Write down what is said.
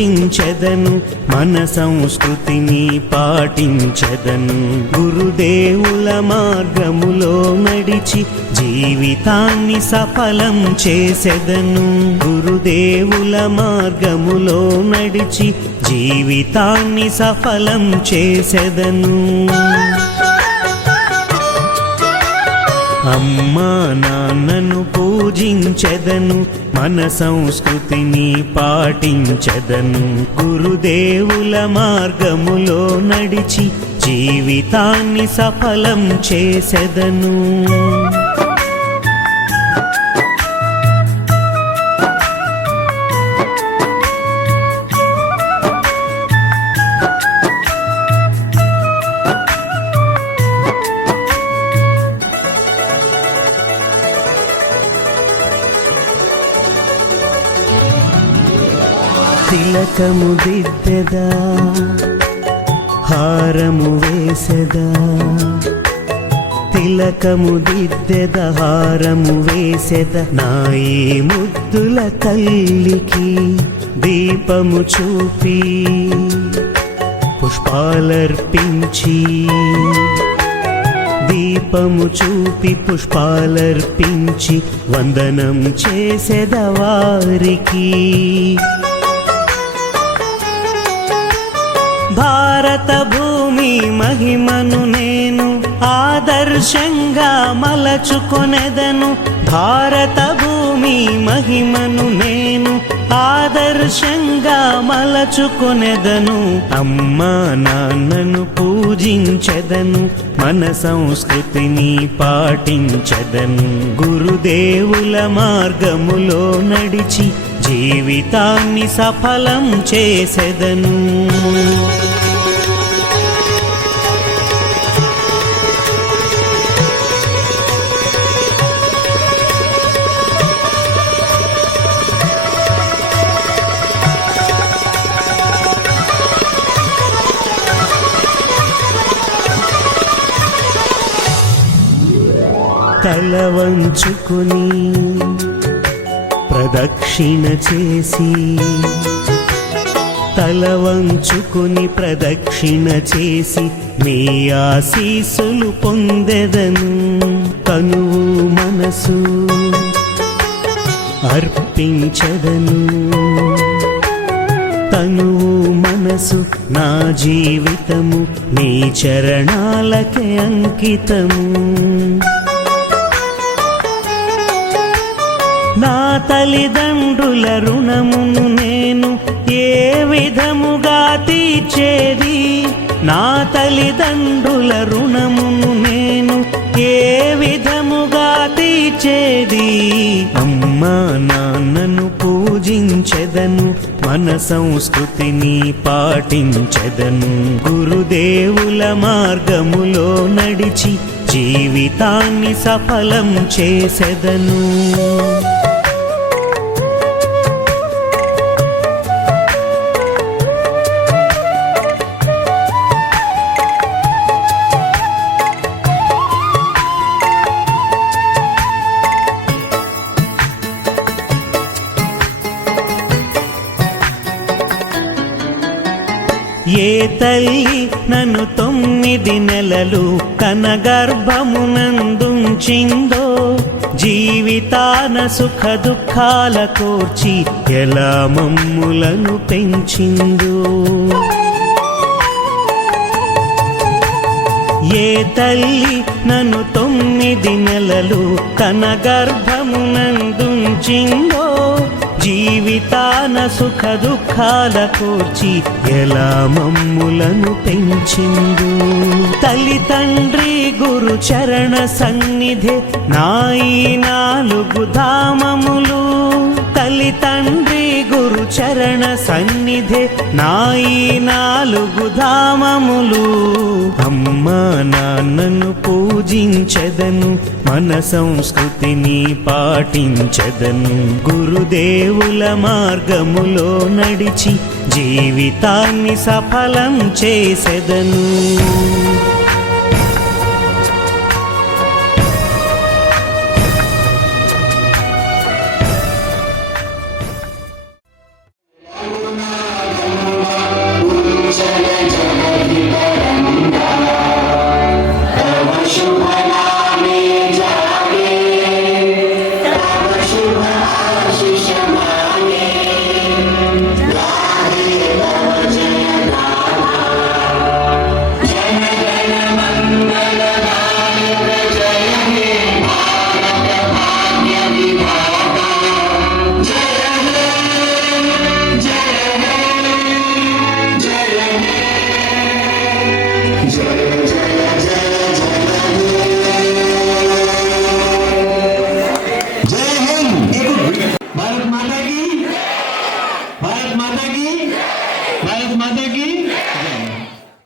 పూజించెదను, మన సంస్కృతిని పాటించెదను. గురుదేవుల మార్గములో నడిచి జీవితాన్ని సఫలం చేసెదను. గురుదేవుల మార్గములో నడిచి జీవితాన్ని సఫలం చేసెదను. అమ్మా నాన్నను పూజించెదను, మన సంస్కృతిని పాటించెదను. గురుదేవుల మార్గములో నడిచి జీవితాన్ని సఫలం చేసెదను. తిలకము దిద్దెదా, హారము వేసెదా. తిలకము దిద్దెదా, హారము వేసెదా, నా ఈ ముద్దుల తల్లికి. దీపము చూపి పుష్పాలర్పించి, దీపము చూపి పుష్పాలర్పించి వందనం చేసెదా వారికి. భారత భూమి మహిమను నేను ఆదర్శంగా మలచుకొనెదను. భారత భూమి మహిమను నేను ఆదర్శంగా మలచుకొనెదను. అమ్మా నాన్నను పూజించెదను, మన సంస్కృతిని పాటించెదను. గురుదేవుల మార్గములో నడిచి జీవితాన్ని సఫలం చేసెదను. తల వంచుకొని ప్రదక్షిణ చేసి, తల వంచుకొని ప్రదక్షిణ చేసి మీ ఆశీస్సులు పొందెదను. తనువు మనసు అర్పించెదను, తనువు మనసు నా జీవితము నీ చరణాలకే అంకితము. నా తల్లిదండ్రుల రుణమును నేను ఏ విధముగా తీర్చేది. నా తల్లిదండ్రుల రుణమును నేను ఏ విధముగా తీర్చేది. అమ్మా నాన్నను పూజించెదను, మన సంస్కృతిని పాటించెదను. గురుదేవుల మార్గములో నడిచి జీవితాన్ని సఫలం చేసెదను. ఏ తల్లి నన్ను 9 నెలలు తన గర్భమునందుంచిందో, జీవితాన సుఖ దుఃఖాల కోర్చి ఎలా మమ్ములను పెంచిందో. ఏ తల్లి నన్ను 9 నెలలు తన గర్భమునందుంచిందో, జీవితాన సుఖ దుఃఖాల కోర్చి ఎలా మమ్ములను పెంచిందు. తల్లి తండ్రి గురు చరణ సన్నిధి నాయి 4 ధామములు. తల్లి తండ్రి గురు చరణ సన్నిధి నాయి 4 ధామములు. అమ్మా నాన్నను పూజించెదను, మన సంస్కృతిని పాటించెదను. గురుదేవుల మార్గములో నడిచి జీవితాన్ని సఫలం చేసెదను. భారత్ మాతాకి జై.